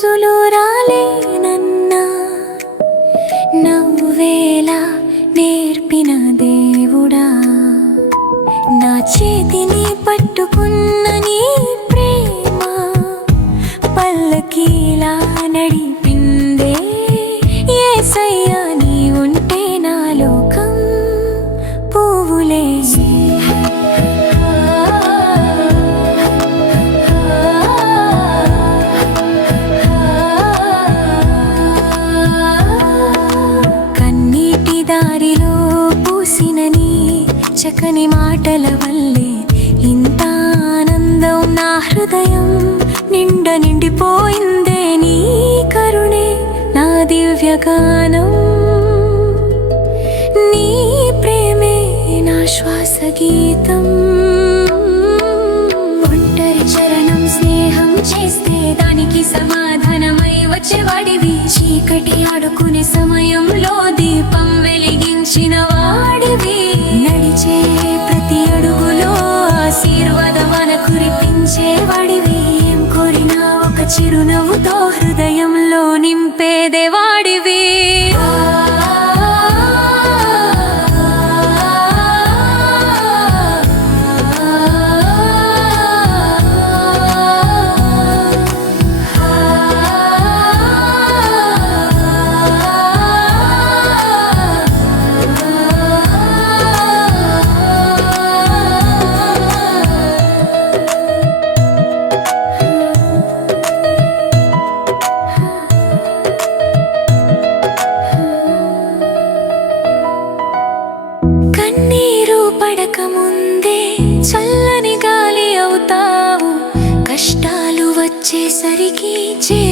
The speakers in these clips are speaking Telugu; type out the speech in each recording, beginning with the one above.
రోజులు రాలేనన్నా నవ్వేలా నేర్పిన దేవుడా. నా చేతి చక్కని మాటల వల్లే ఇంత ఆనందం నా హృదయం నిండ నిండిపోయిందే నీ కరుణే నా దివ్యగానం నీ ప్రేమే నా శ్వాస గీతం. ఒంటరి చరణం స్నేహం చేస్తే దానికి సమాధానమై వచ్చేవాడివి చీకటి ఆడుకునే సమయంలో దీపం వెలిగించిన వాడివి చిరునవ్వుతో హృదయంలో నింపేదేవాడివి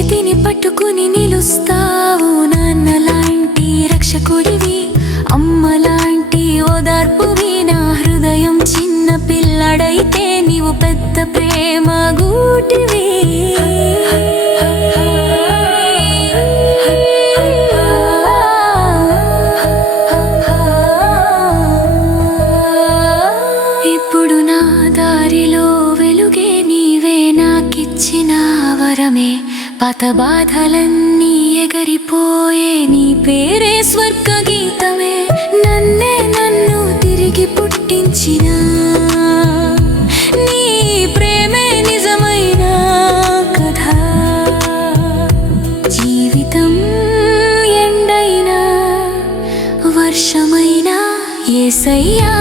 చేతిని పట్టుకుని నిలుస్తావు నాన్న లాంటి రక్షకుడివి అమ్మ లాంటి ఓదార్పువి నా హృదయం చిన్న పిల్లడైతే నీవు పెద్ద ప్రేమ గూటివి. పత బాధలన్నీ ఎగరిపోయే నీ పేరే స్వర్గ గీతమే నన్నే నన్ను తిరిగి పుట్టించిన. నీ ప్రేమే నిజమైన కథ. జీవితం ఎండైనా వర్షమైనా ఏసయ్యా